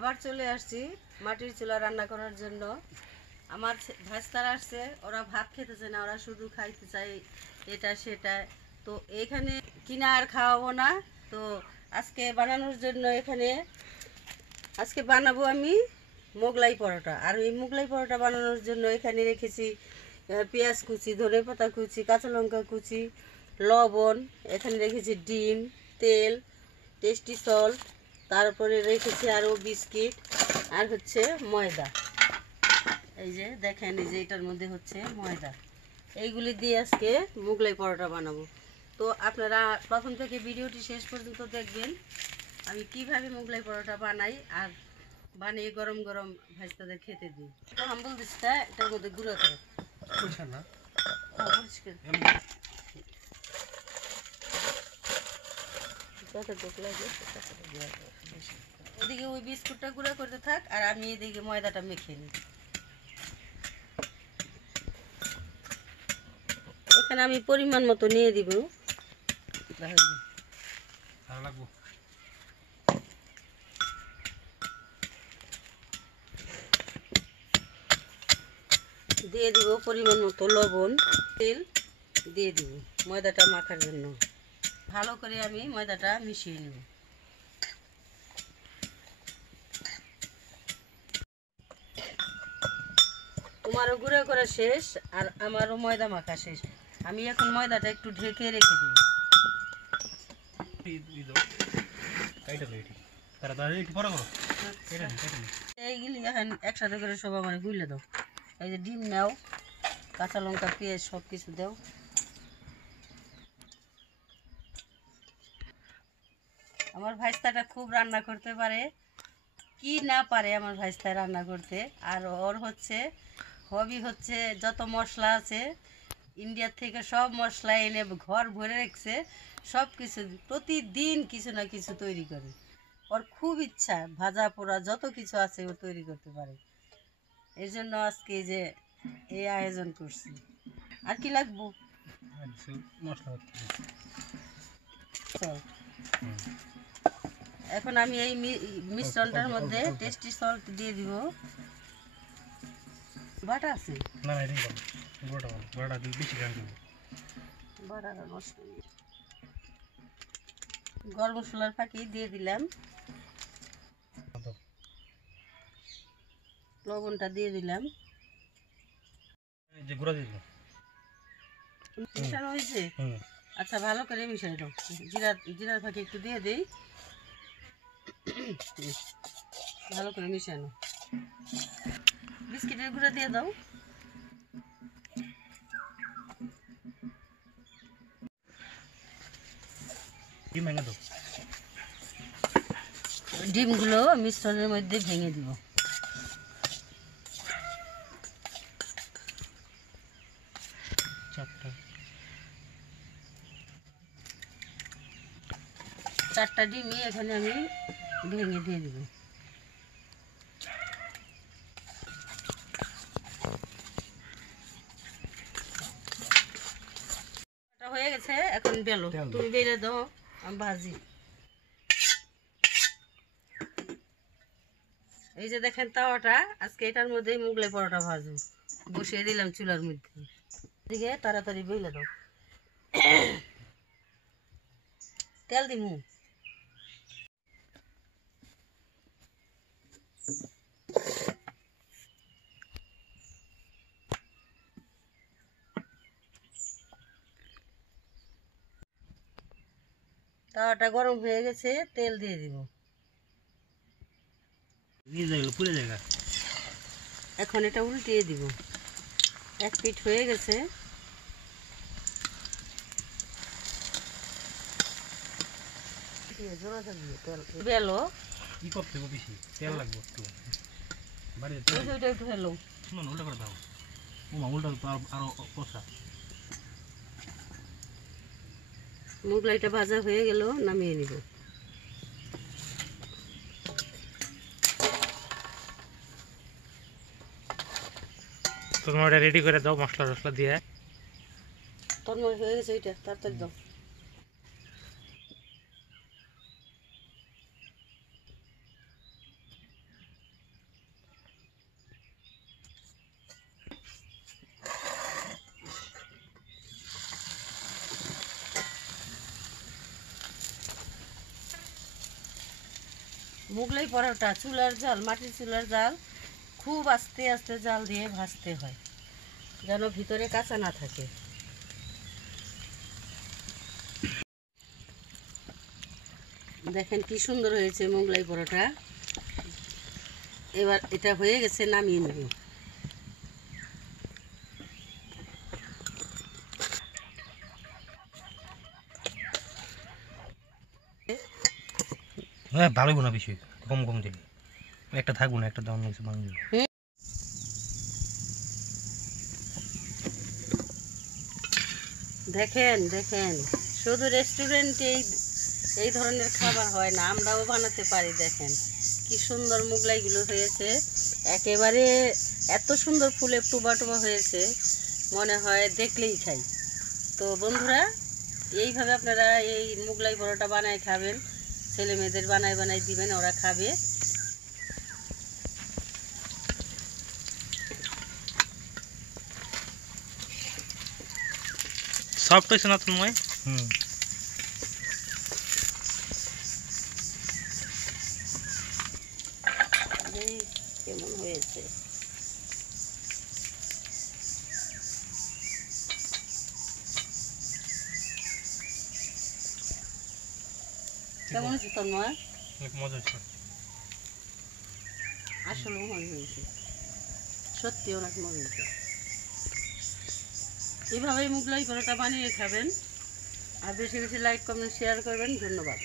আবার চলে আসছি মাটির চুলা রান্না করার জন্য। আমার ভাইস্তারা আসছে, ওরা ভাত খেতেছে না, ওরা শুধু খাইতে চায় এটা সেটা। তো এখানে কিনা আর খাওয়াবো না। তো আজকে বানানোর জন্য আজকে বানাবো আমি মোগলাই পরোটা। আর এই মোগলাই পরোটা বানানোর জন্য এখানে রেখেছি পেঁয়াজ কুচি, ধনেপাতা কুচি, কাঁচা লঙ্কা কুচি, লবণ, এখানে রেখেছি ডিম, তেল, টেস্টি সল্ট, তারপরে রেখেছি আরও বিস্কিট আর হচ্ছে ময়দা। এই যে দেখেন, এই যে এটার মধ্যে হচ্ছে ময়দা। এইগুলি দিয়ে আজকে মোগলাই পরোটা বানাবো। তো আপনারা প্রথম থেকে ভিডিওটি শেষ পর্যন্ত দেখবেন আমি কিভাবে মোগলাই পরোটা বানাই আর বানিয়ে গরম গরম ভাইস্তাদের খেতে দিই। তো হাম্বল দিচ্ছা এটার মধ্যে গুঁড়ো করে ওদিকে ওই বিস্কুটটা গুঁড়ো করতে থাক আর আমি এদিকে ময়দাটা মেখে নিই। এখানে আমি পরিমাণ মতো নিয়ে দিব। দিয়ে দিব পরিমাণ মতো লবণ, তেল দিয়ে দিব ময়দাটা মাখার জন্য। ভালো করে আমি ময়দাটা মিশিয়ে নেব। তোমারও গুঁড়ো করা শেষ আর আমারও ময়দা মাখা শেষ। আমি এখন ময়দাটা একটু ঢেকে রেখে দিই। এইগুলি এখন একসাথে করে সব আমার গুলে দাও। এই যে ডিম নাও, কাঁচা লঙ্কা, পেঁয়াজ সব কিছু দাও। আমার ভাইস্তাটা খুব রান্না করতে পারে, কি না পারে আমার ভাইস্তা রান্না করতে। আর ওর হচ্ছে হবি হচ্ছে যত মশলা আছে ইন্ডিয়ার থেকে সব মশলা এনে ঘর ভরে রেখেছে, সব কিছু প্রতিদিন কিছু না কিছু তৈরি করে। ওর খুব ইচ্ছা ভাজা পোড়া যত কিছু আছে ও তৈরি করতে পারে। এর জন্য আজকে যে এই আয়োজন করছি। আর কি লাগবো? এখন আমি এই মিশ্রণটার মধ্যে টেস্টি সল্ট দিয়ে দিব। বাটা আছে না, গরম মশলার ফাঁকি দিয়ে দিলাম, লবণটা দিয়ে দিলাম। মিশানো হয়েছে? আচ্ছা, ভালো করে মিশাই দাও। জিরার ফাঁকি একটু দিয়ে দিই, ভালো করে মিশানো। বিস্কিটের গুঁড়া দিয়ে দাও। ডিমগুলো মিশ্রণের মধ্যে ভেঙে দিব। চারটা ডিমই এখানে আমি ভেঙে দিয়ে দিব। হয়ে গেছে, এখন বেলো, তুমি বেলে দাও, আমি ভাজি। এই যে দেখেন তাওয়াটা, আজকে এটার মধ্যে মোগলাই পরোটা ভাজবো। বসিয়ে দিলাম চুলার মধ্যে। এদিকে তাড়াতাড়ি বেলে দাও, তেল দিমু। তাওয়াটা গরম হয়ে গেছে, তেল দিয়ে দিব। এখন এটা উল্টিয়ে দিব। এক পিঠ হয়ে গেছে। বেলো কি করতে বেশি তেল লাগবে একটু, ওইটা একটু হেলো না, উল্টা করে দাও। উল্টা আরো কষা। মোগলাইটা ভাজা হয়ে গেল, নামিয়ে নিব। তোমরা এটা রেডি করে দাও মশলা টসলা দিয়ে। তরমুজ হয়ে গেছে, এটা তাড়াতাড়ি দাও। মোগলাই পরোটা চুলার জাল, মাটির চুলার জাল, খুব আস্তে আস্তে জাল দিয়ে ভাজতে হয় যেন ভিতরে কাঁচা না থাকে। দেখেন কি সুন্দর হয়েছে মোগলাই পরোটা। এবার এটা হয়ে গেছে, নামিয়ে নেব। হ্যাঁ ভালোই না, বেশি কম কম দিলে একটা থাকবো না, একটা দাম নিয়েছে ভাঙবে। দেখেন দেখেন, শুধু রেস্টুরেন্টে এই ধরনের খাবার হয় না, আমরাও বানাতে পারি। দেখেন কি সুন্দর মোগলাইগুলো হয়েছে, একেবারে এত সুন্দর ফুলে টুবা টুবা হয়েছে, মনে হয় দেখলেই খাই। তো বন্ধুরা, এইভাবে আপনারা এই মোগলাই পরোটা বানায় খাবেন, ছেলে মেয়েদের বানায় বানায় দিবেন, ওরা খাবে। সফট হয়েছে না তোমায়? হুম, এই কেমন হয়েছে, কেমন হয়েছে তন্ময়? অনেক মজা হয়েছে। আসলে মনে হয়েছে, সত্যি অনেক মনে হয়েছে। এইভাবেই মোগলাই পরোটা বানিয়ে খাবেন, আর বেশি বেশি লাইক কমেন্ট শেয়ার করবেন। ধন্যবাদ।